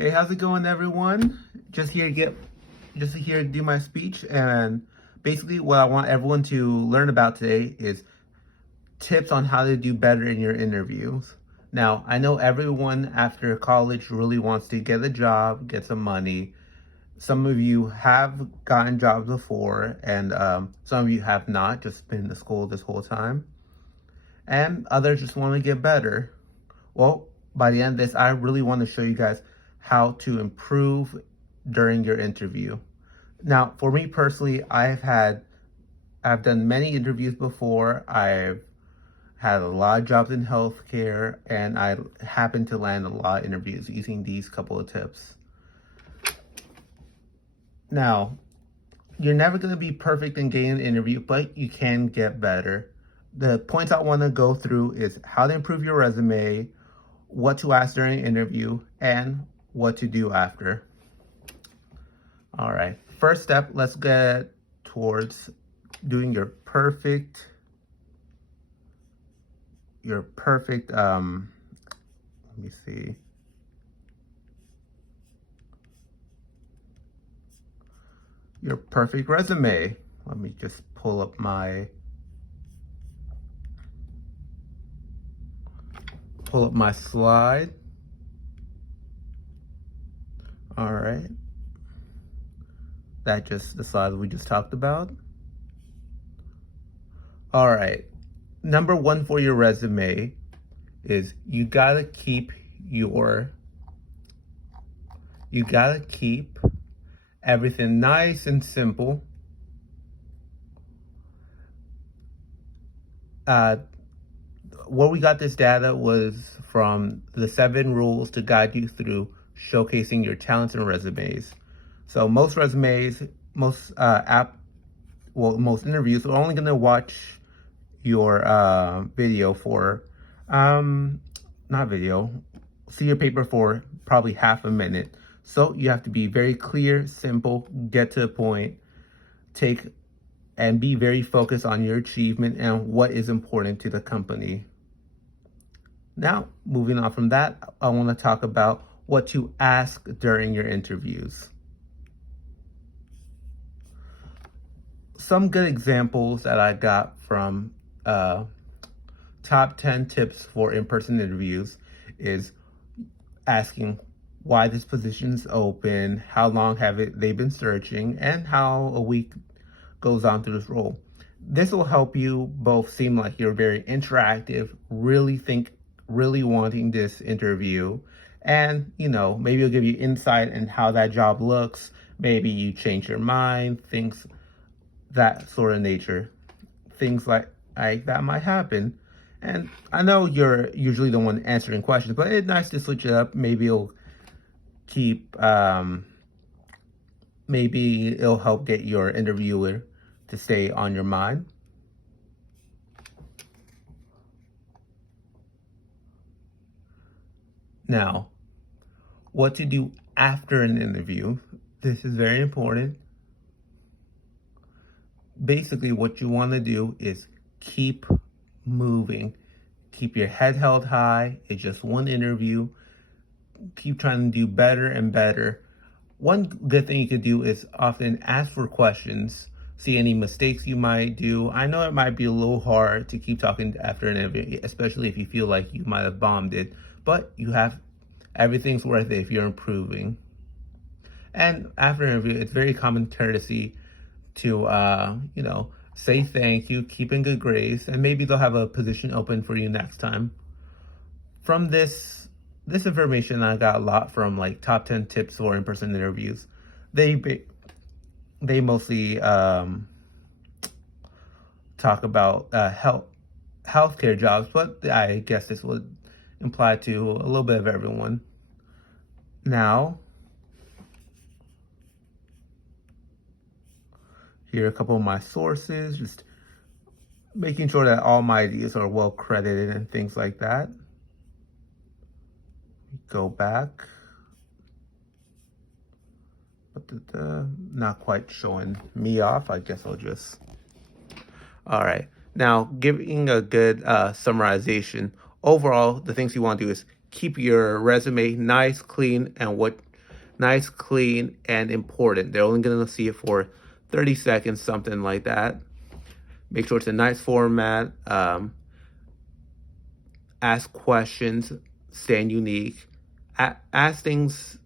Hey, how's it going, everyone? Just here to do my speech, and basically, what I want everyone to learn about today is tips on how to do better in your interviews. Now, I know everyone after college really wants to get a job, get some money. Some of you have gotten jobs before, and some of you have not, just been to school this whole time, and others just want to get better. Well, by the end of this, I really want to show you guys how to improve during your interview. Now, for me personally, I've done many interviews before. I've had a lot of jobs in healthcare, and I happen to land a lot of interviews using these couple of tips. Now, you're never going to be perfect in getting an interview, but you can get better. The points I want to go through is how to improve your resume, what to ask during an interview, and what to do after. All right, first step, let's get towards doing your perfect, let me see. Your perfect resume. Let me just pull up my slide. All right. That just the slide we just talked about. All right. Number one for your resume is you gotta keep everything nice and simple. Where we got this data was from the 7 rules to guide you through showcasing your talents and resumes. So most resumes, most interviews are only gonna watch your video for, not video, see your paper for probably half a minute. So you have to be very clear, simple, get to the point, and be very focused on your achievement and what is important to the company. Now, moving on from that, I want to talk about what to ask during your interviews. Some good examples that I got from top 10 tips for in-person interviews is asking why this position's open, how long they been searching, and how a week goes on through this role. This will help you both seem like you're very interactive, really wanting this interview, and maybe it'll give you insight in how that job looks. Maybe you change your mind, things that sort of nature. Things like that might happen. And I know you're usually the one answering questions, but it's nice to switch it up. Maybe it'll help get your interviewer to stay on your mind. Now, what to do after an interview. This is very important. Basically, what you want to do is keep moving. Keep your head held high. It's just one interview. Keep trying to do better and better. One good thing you could do is often ask for questions. See any mistakes you might do. I know it might be a little hard to keep talking after an interview, especially if you feel like you might have bombed it, but everything's worth it if you're improving. And after an interview, it's very common courtesy to, say thank you, keep in good grace, and maybe they'll have a position open for you next time. From this information, I got a lot from like top 10 tips for in-person interviews. They mostly talk about healthcare jobs, but I guess this would apply to a little bit of everyone. Now, here are a couple of my sources, just making sure that all my ideas are well credited and things like that. Go back. Not quite showing me off. I guess I'll just... All right. Now, giving a good summarization. Overall, the things you want to do is keep your resume nice, clean, and what nice, clean, and important. They're only going to see it for 30 seconds, something like that. Make sure it's a nice format. Ask questions, stand unique. Ask things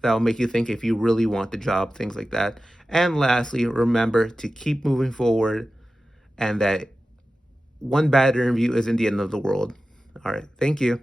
that will make you think if you really want the job, things like that. And lastly, remember to keep moving forward and that one bad interview isn't the end of the world. All right. Thank you.